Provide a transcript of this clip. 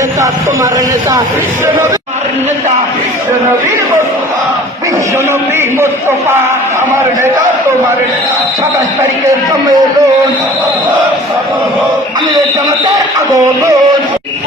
নেতা, তোমার নেতা বিশ্বনবী, আমার নেতা বিশ্বনবী মুস্তাফা, আমার নেতা তোমার নেতা। 27 তারিখের সম্মেলন, আমি জামাতের আগমন।